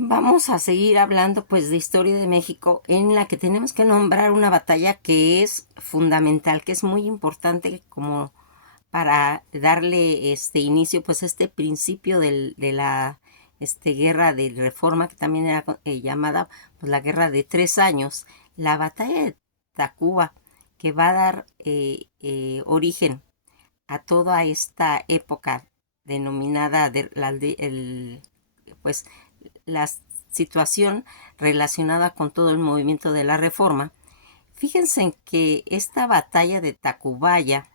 Vamos a seguir hablando pues de historia de México, en la que tenemos que nombrar una batalla que es fundamental, que es muy importante como para darle este inicio pues a este principio de la guerra de reforma, que también era llamada pues la guerra de 3 años, la batalla de Tacuba, que va a dar origen a toda esta época denominada pues la situación relacionada con todo el movimiento de la reforma. Fíjense en que esta batalla de Tacubaya,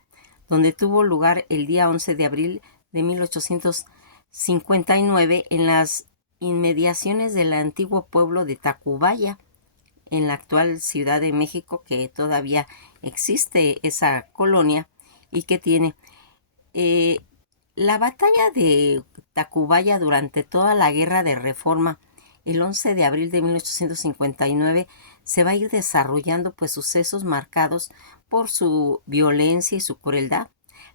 donde tuvo lugar el día 11 de abril de 1859 en las inmediaciones del antiguo pueblo de Tacubaya, en la actual Ciudad de México, que todavía existe esa colonia y que tiene eh, la batalla de Tacubaya durante toda la guerra de reforma, el 11 de abril de 1859, se va a ir desarrollando pues sucesos marcados por su violencia y su crueldad,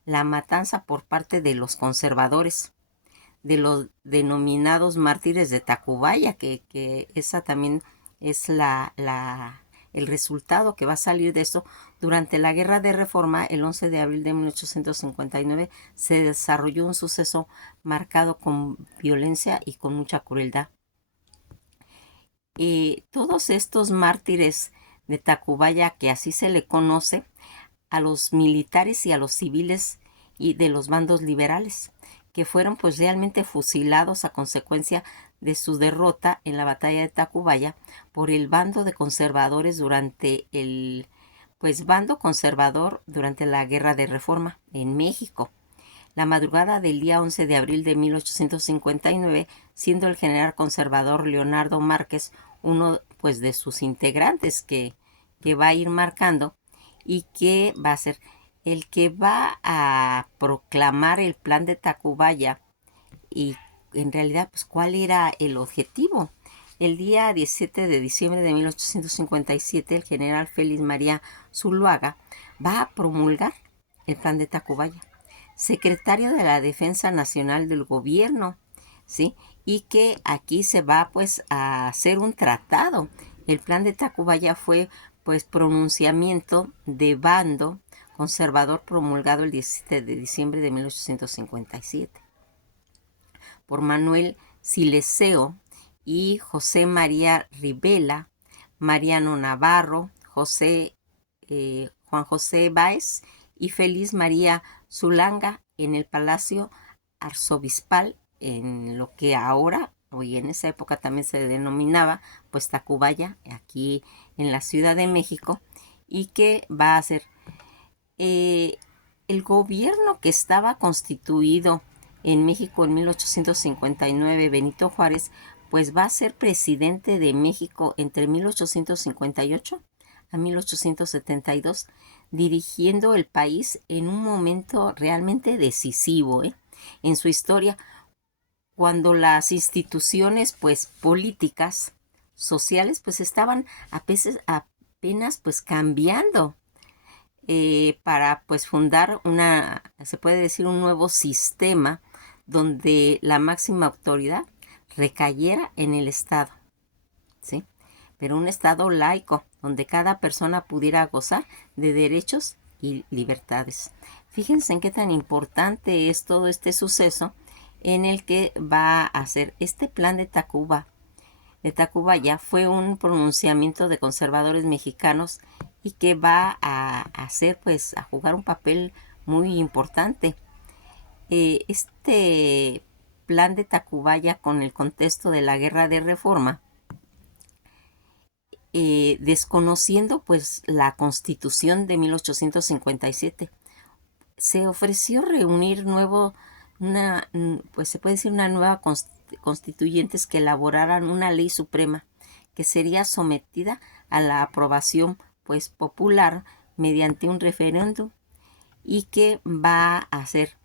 la matanza por parte de los conservadores, de los denominados mártires de Tacubaya, que esa también es el resultado que va a salir de esto. Durante la Guerra de Reforma, el 11 de abril de 1859, se desarrolló un suceso marcado con violencia y con mucha crueldad. Todos estos mártires de Tacubaya, que así se le conoce, a los militares y a los civiles y de los bandos liberales, que fueron pues realmente fusilados a consecuencia de su derrota en la batalla de Tacubaya por el bando de conservadores durante el bando conservador durante la Guerra de Reforma en México. La madrugada del día 11 de abril de 1859, siendo el general conservador Leonardo Márquez uno pues de sus integrantes que va a ir marcando, y que va a ser el que va a proclamar el plan de Tacubaya. Y en realidad pues cuál era el objetivo. El día 17 de diciembre de 1857, el general Félix María Zuluaga va a promulgar el plan de Tacubaya, secretario de la Defensa Nacional del Gobierno, ¿sí? Y que aquí se va pues a hacer un tratado. El plan de Tacubaya fue pues pronunciamiento de bando conservador promulgado el 17 de diciembre de 1857 por Manuel Sileseo y José María Rivela, Mariano Navarro, Juan José Báez y Félix María Zulanga en el Palacio Arzobispal, en lo que ahora, hoy en esa época también se denominaba pues Tacubaya, aquí en la Ciudad de México, y que va a ser eh, el gobierno que estaba constituido en México en 1859, Benito Juárez, pues va a ser presidente de México entre 1858 a 1872, dirigiendo el país en un momento realmente decisivo en su historia, cuando las instituciones pues políticas, sociales, pues estaban apenas pues cambiando para pues fundar se puede decir, un nuevo sistema donde la máxima autoridad recayera en el Estado, ¿sí? Pero un Estado laico, donde cada persona pudiera gozar de derechos y libertades. Fíjense en qué tan importante es todo este suceso en el que va a hacer este plan de Tacubaya fue un pronunciamiento de conservadores mexicanos y que va a hacer pues a jugar un papel muy importante. Este plan de Tacubaya, con el contexto de la guerra de reforma, desconociendo pues la constitución de 1857, se ofreció reunir pues se puede decir una nueva constituyentes que elaboraran una ley suprema que sería sometida a la aprobación pues popular mediante un referéndum, y que va a hacer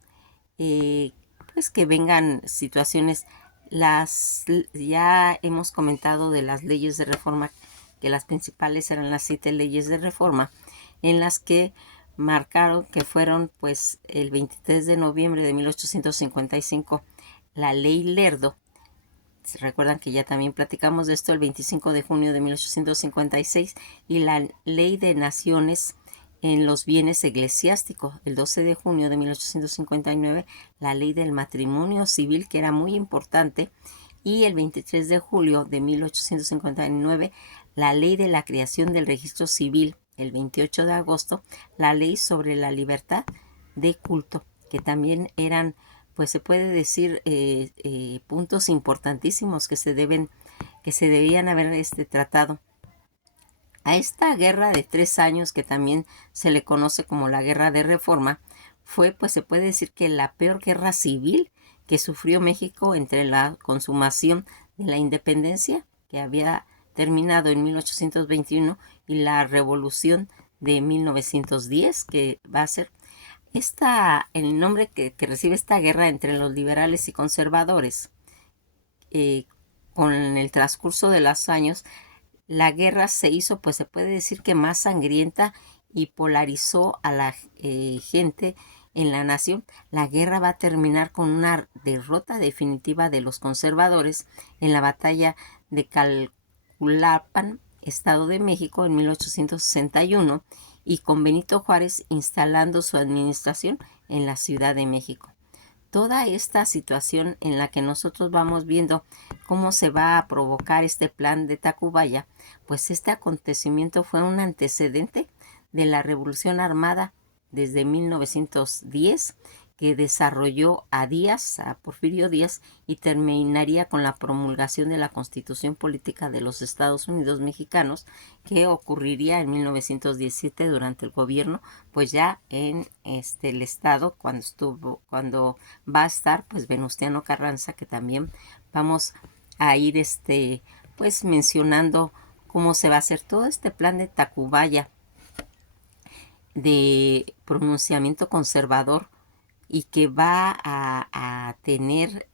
eh, pues que vengan situaciones. Ya hemos comentado de las leyes de reforma, que las principales eran las 7 leyes de reforma, en las que marcaron que fueron pues el 23 de noviembre de 1855 la ley Lerdo, recuerdan que ya también platicamos de esto, el 25 de junio de 1856, y la Ley de Naciones en los Bienes Eclesiásticos, el 12 de junio de 1859, la Ley del Matrimonio Civil, que era muy importante, y el 23 de julio de 1859, la Ley de la Creación del Registro Civil, el 28 de agosto, la Ley sobre la Libertad de Culto, que también eran, pues se puede decir, puntos importantísimos que se debían haber tratado. A esta guerra de 3 años, que también se le conoce como la Guerra de Reforma, fue, pues se puede decir, que la peor guerra civil que sufrió México entre la consumación de la independencia, que había terminado en 1821, y la revolución de 1910, que va a ser el nombre que recibe esta guerra entre los liberales y conservadores. Con el transcurso de los años, la guerra se hizo, pues se puede decir, que más sangrienta, y polarizó a la gente en la nación. La guerra va a terminar con una derrota definitiva de los conservadores en la batalla de Calculapan, Estado de México, en 1861, y con Benito Juárez instalando su administración en la Ciudad de México. Toda esta situación en la que nosotros vamos viendo cómo se va a provocar este plan de Tacubaya, pues este acontecimiento fue un antecedente de la Revolución Armada desde 1910, que desarrolló a Porfirio Díaz, y terminaría con la promulgación de la Constitución Política de los Estados Unidos Mexicanos, que ocurriría en 1917 durante el gobierno, pues ya en el estado, cuando va a estar pues Venustiano Carranza, que también vamos a ir pues mencionando cómo se va a hacer todo este plan de Tacubaya, de pronunciamiento conservador, y que va a tener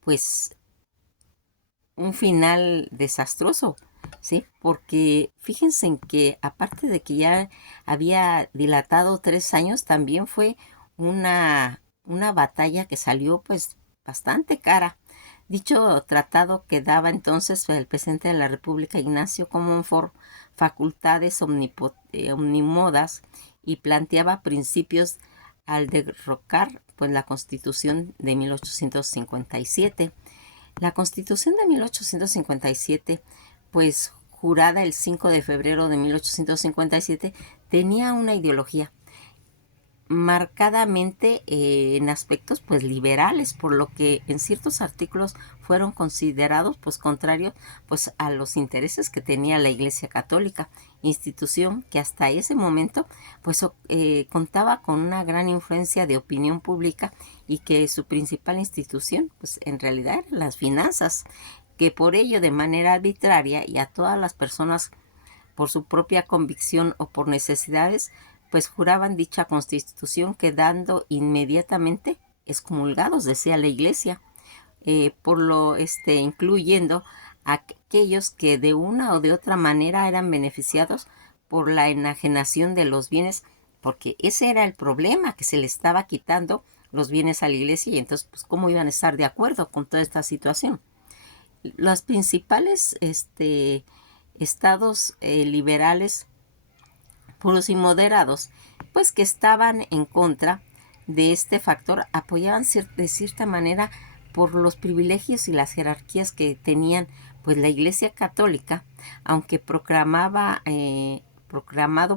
pues un final desastroso, ¿sí? Porque fíjense en que, aparte de que ya había dilatado 3 años, también fue una batalla que salió pues bastante cara. Dicho tratado, que daba entonces el presidente de la República, Ignacio Comonfort, facultades omnímodas, y planteaba principios al derrocar pues la Constitución de 1857. La Constitución de 1857, pues jurada el 5 de febrero de 1857, tenía una ideología marcadamente en aspectos pues liberales, por lo que en ciertos artículos fueron considerados pues contrarios pues a los intereses que tenía la Iglesia Católica, institución que hasta ese momento pues contaba con una gran influencia de opinión pública, y que su principal institución pues en realidad eran las finanzas, que por ello, de manera arbitraria, y a todas las personas por su propia convicción o por necesidades, pues juraban dicha Constitución, quedando inmediatamente excomulgados, decía la Iglesia, incluyendo a aquellos que de una o de otra manera eran beneficiados por la enajenación de los bienes, porque ese era el problema, que se le estaba quitando los bienes a la Iglesia, y entonces pues cómo iban a estar de acuerdo con toda esta situación. Los principales estados liberales, puros y moderados, pues que estaban en contra de este factor, apoyaban de cierta manera por los privilegios y las jerarquías que tenían pues la Iglesia Católica, aunque proclamado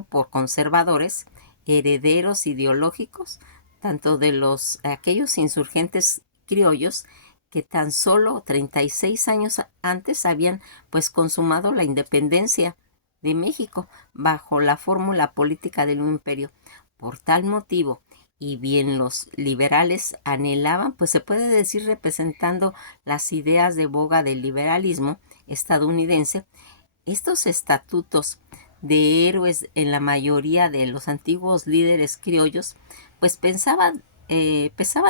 por conservadores, herederos ideológicos, tanto de aquellos insurgentes criollos que tan solo 36 años antes habían pues consumado la independencia de México bajo la fórmula política del imperio. Por tal motivo, y bien los liberales anhelaban, pues se puede decir, representando las ideas de boga del liberalismo estadounidense, estos estatutos de héroes en la mayoría de los antiguos líderes criollos, pues pesaban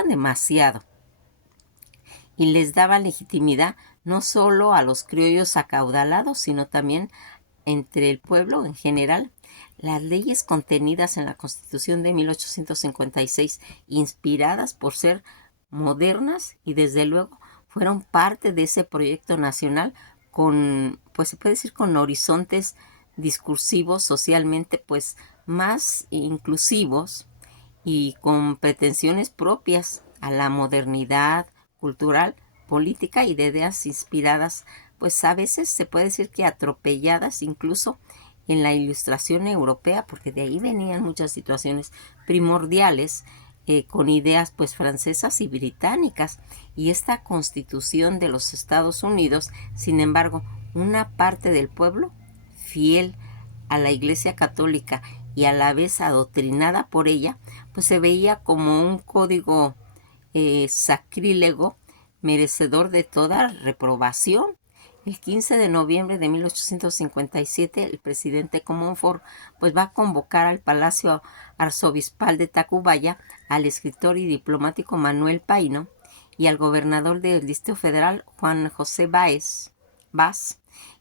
demasiado, y les daban legitimidad no solo a los criollos acaudalados, sino también entre el pueblo en general. Las leyes contenidas en la Constitución de 1856, inspiradas por ser modernas y desde luego fueron parte de ese proyecto nacional con, pues se puede decir, con horizontes discursivos socialmente pues más inclusivos y con pretensiones propias a la modernidad cultural, política y de ideas inspiradas, pues a veces se puede decir que atropelladas incluso en la ilustración europea, porque de ahí venían muchas situaciones primordiales con ideas pues francesas y británicas. Y esta constitución de los Estados Unidos, sin embargo, una parte del pueblo fiel a la Iglesia Católica y a la vez adoctrinada por ella, pues se veía como un código sacrílego merecedor de toda reprobación. El 15 de noviembre de 1857, el presidente Comonfort pues va a convocar al Palacio Arzobispal de Tacubaya al escritor y diplomático Manuel Paino y al gobernador del Distrito Federal Juan José Vaz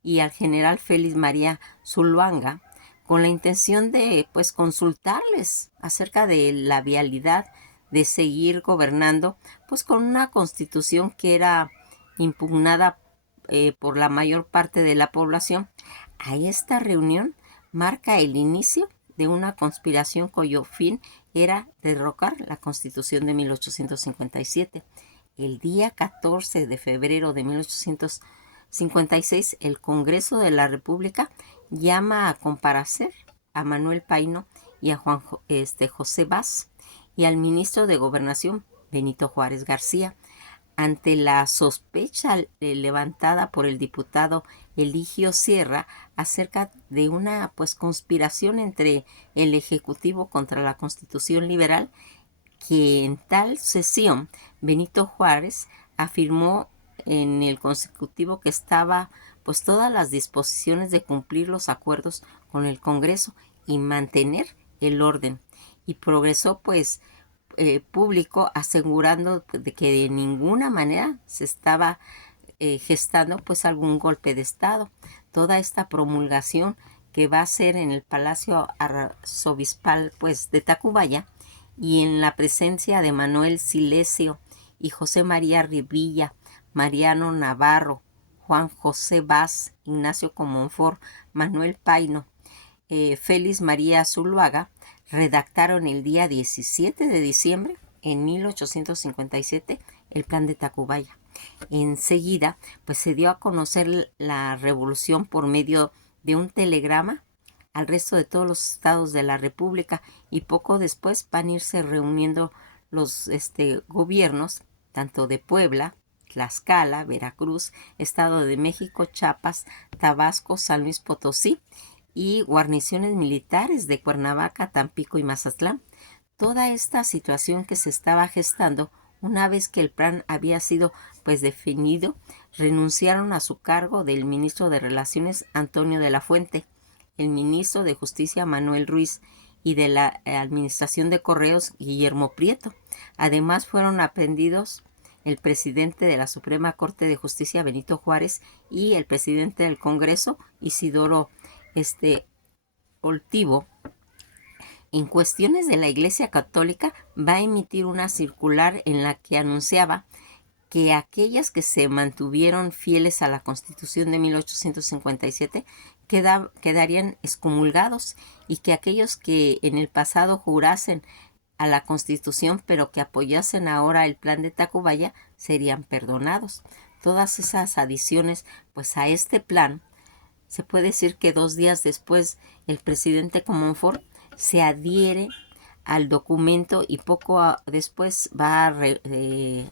y al general Félix María Zuluaga con la intención de pues consultarles acerca de la vialidad de seguir gobernando pues con una constitución que era impugnada por la mayor parte de la población. A esta reunión marca el inicio de una conspiración cuyo fin era derrocar la Constitución de 1857. El día 14 de febrero de 1856, el Congreso de la República llama a comparecer a Manuel Paino y a Juan José Vaz y al ministro de Gobernación, Benito Juárez García, ante la sospecha levantada por el diputado Eligio Sierra acerca de una pues conspiración entre el Ejecutivo contra la Constitución Liberal, que en tal sesión Benito Juárez afirmó en el Consecutivo que estaba pues todas las disposiciones de cumplir los acuerdos con el Congreso y mantener el orden, y progresó pues público asegurando de que de ninguna manera se estaba gestando pues algún golpe de estado. Toda esta promulgación que va a ser en el Palacio Arzobispal pues de Tacubaya y en la presencia de Manuel Silesio y José María Rivilla, Mariano Navarro, Juan José Vaz, Ignacio Comonfort, Manuel Paino, Félix María Zuluaga, redactaron el día 17 de diciembre en 1857 el Plan de Tacubaya. Enseguida, pues se dio a conocer la revolución por medio de un telegrama al resto de todos los estados de la República, y poco después van a irse reuniendo los gobiernos, tanto de Puebla, Tlaxcala, Veracruz, Estado de México, Chiapas, Tabasco, San Luis Potosí, y guarniciones militares de Cuernavaca, Tampico y Mazatlán. Toda esta situación que se estaba gestando, una vez que el plan había sido pues definido, renunciaron a su cargo del ministro de Relaciones Antonio de la Fuente, el ministro de Justicia Manuel Ruiz y de la Administración de Correos Guillermo Prieto. Además fueron aprehendidos el presidente de la Suprema Corte de Justicia Benito Juárez y el presidente del Congreso Isidoro Oltivo. En cuestiones de la Iglesia Católica va a emitir una circular en la que anunciaba que aquellas que se mantuvieron fieles a la Constitución de 1857 quedarían excomulgados, y que aquellos que en el pasado jurasen a la Constitución pero que apoyasen ahora el Plan de Tacubaya serían perdonados. Todas esas adiciones pues a este plan, se puede decir que 2 días después el presidente Comonfort se adhiere al documento, y poco después va a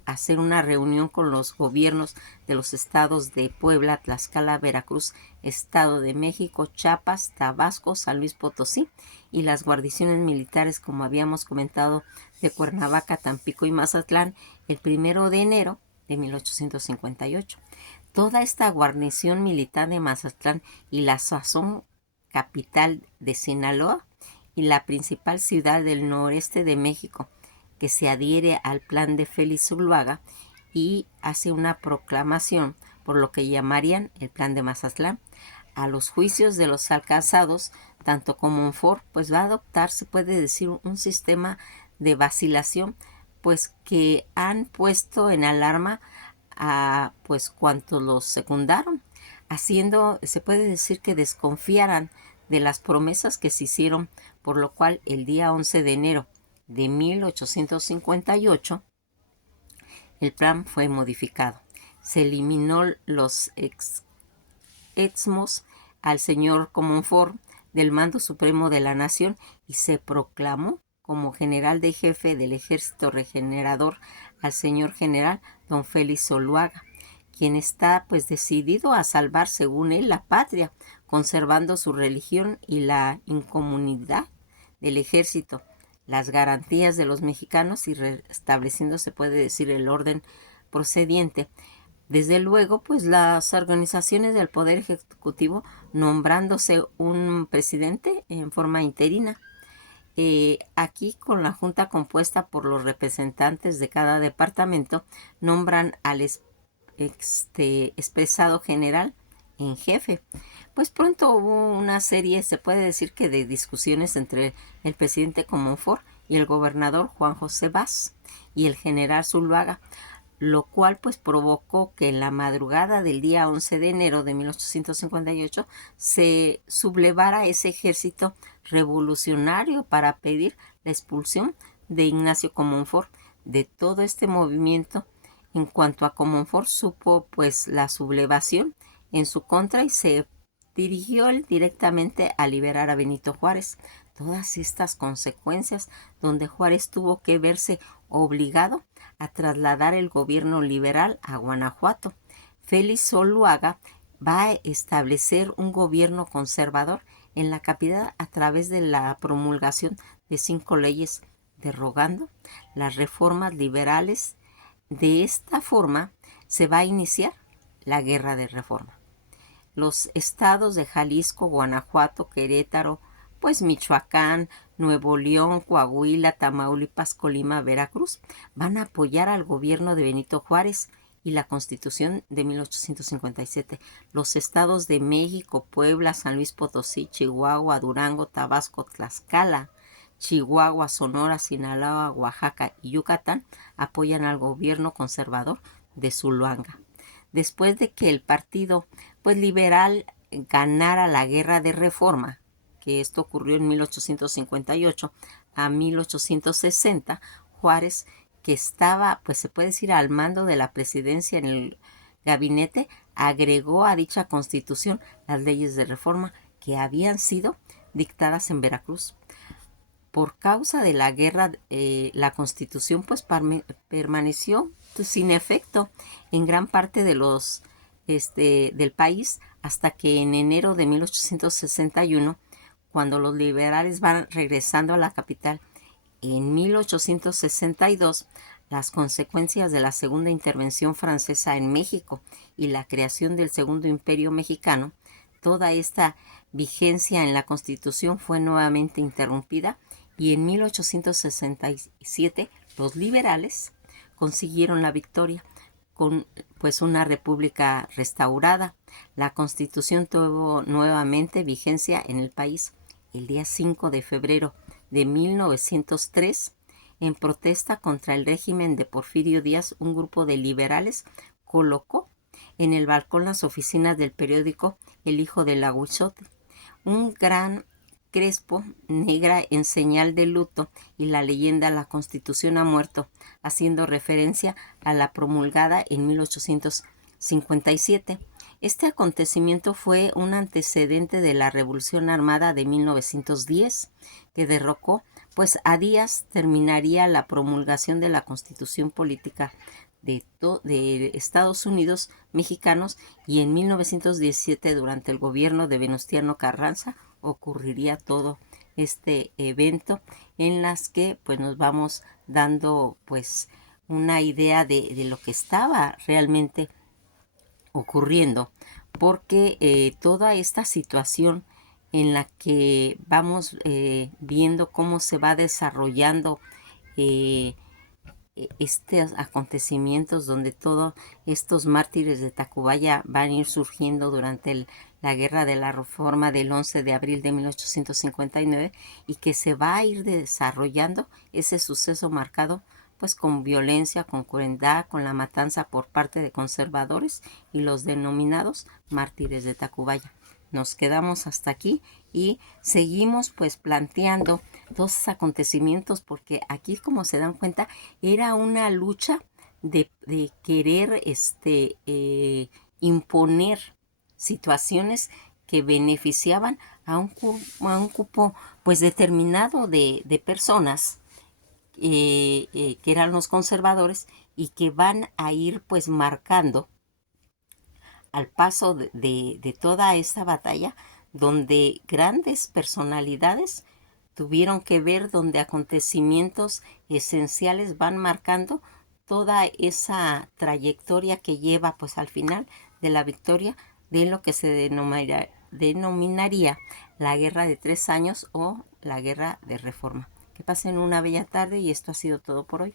hacer una reunión con los gobiernos de los estados de Puebla, Tlaxcala, Veracruz, Estado de México, Chiapas, Tabasco, San Luis Potosí, y las guarniciones militares, como habíamos comentado, de Cuernavaca, Tampico y Mazatlán, el 1 de enero de 1858. Toda esta guarnición militar de Mazatlán y la sazón capital de Sinaloa y la principal ciudad del noreste de México, que se adhiere al plan de Félix Zuluaga y hace una proclamación por lo que llamarían el Plan de Mazatlán. A los juicios de los alcanzados, tanto Comonfort pues va a adoptar, se puede decir, un sistema de vacilación pues que han puesto en alarma a pues cuantos los secundaron, haciendo, se puede decir que desconfiaran de las promesas que se hicieron, por lo cual el día 11 de enero de 1858 el plan fue modificado. Se eliminó los exmos al señor Comonfort del mando supremo de la nación y se proclamó como general de jefe del ejército regenerador al señor general don Félix Zuluaga, quien está pues decidido a salvar, según él, la patria, conservando su religión y la incomunidad del ejército, las garantías de los mexicanos y restableciendo, se puede decir, el orden procediente. Desde luego, pues las organizaciones del Poder Ejecutivo nombrándose un presidente en forma interina. Aquí, con la junta compuesta por los representantes de cada departamento, nombran al expresado general en jefe. Pues pronto hubo una serie, se puede decir que de discusiones entre el presidente Comonfort y el gobernador Juan José Vaz y el general Zuluaga, lo cual pues provocó que en la madrugada del día 11 de enero de 1858 se sublevara ese ejército revolucionario para pedir la expulsión de Ignacio Comonfort de todo este movimiento. En cuanto a Comonfort, supo pues la sublevación en su contra y se dirigió él directamente a liberar a Benito Juárez. Todas estas consecuencias donde Juárez tuvo que verse obligado a trasladar el gobierno liberal a Guanajuato. Félix Zuluaga va a establecer un gobierno conservador en la capital a través de la promulgación de 5 leyes derogando las reformas liberales. De esta forma se va a iniciar la Guerra de Reforma. Los estados de Jalisco, Guanajuato, Querétaro, pues Michoacán, Nuevo León, Coahuila, Tamaulipas, Colima, Veracruz, van a apoyar al gobierno de Benito Juárez y la Constitución de 1857. Los estados de México, Puebla, San Luis Potosí, Chihuahua, Durango, Tabasco, Tlaxcala, Chihuahua, Sonora, Sinaloa, Oaxaca y Yucatán apoyan al gobierno conservador de Zuluaga. Después de que el partido pues liberal ganara la Guerra de Reforma, que esto ocurrió en 1858 a 1860, Juárez, que estaba, pues se puede decir, al mando de la presidencia en el gabinete, agregó a dicha constitución las leyes de reforma que habían sido dictadas en Veracruz. Por causa de la guerra, la constitución pues permaneció sin efecto en gran parte de los del país hasta que en enero de 1861, cuando los liberales van regresando a la capital, en 1862, las consecuencias de la segunda intervención francesa en México y la creación del segundo imperio mexicano, toda esta vigencia en la Constitución fue nuevamente interrumpida y en 1867 los liberales consiguieron la victoria con pues una república restaurada. La Constitución tuvo nuevamente vigencia en el país el día 5 de febrero de 1903. En protesta contra el régimen de Porfirio Díaz, un grupo de liberales colocó en el balcón las oficinas del periódico El Hijo del Aguizote un gran crespo negra en señal de luto y la leyenda La Constitución ha muerto, haciendo referencia a la promulgada en 1857. Este acontecimiento fue un antecedente de la Revolución Armada de 1910, que derrocó, pues a días terminaría la promulgación de la Constitución Política de Estados Unidos mexicanos, y en 1917, durante el gobierno de Venustiano Carranza, ocurriría todo este evento en las que pues nos vamos dando pues una idea de lo que estaba realmente ocurriendo, porque toda esta situación en la que vamos viendo cómo se va desarrollando estos acontecimientos, donde todos estos mártires de Tacubaya van a ir surgiendo durante la Guerra de la Reforma del 11 de abril de 1859, y que se va a ir desarrollando ese suceso marcado pues con violencia, con crueldad, con la matanza por parte de conservadores y los denominados mártires de Tacubaya. Nos quedamos hasta aquí y seguimos pues planteando todos esos acontecimientos, porque aquí, como se dan cuenta, era una lucha de querer imponer situaciones que beneficiaban a un cupo pues determinado de personas, que eran los conservadores, y que van a ir pues marcando al paso de toda esta batalla, donde grandes personalidades tuvieron que ver, donde acontecimientos esenciales van marcando toda esa trayectoria que lleva pues al final de la victoria de lo que se denominaría la Guerra de 3 años o la Guerra de Reforma. Que pasen una bella tarde, y esto ha sido todo por hoy.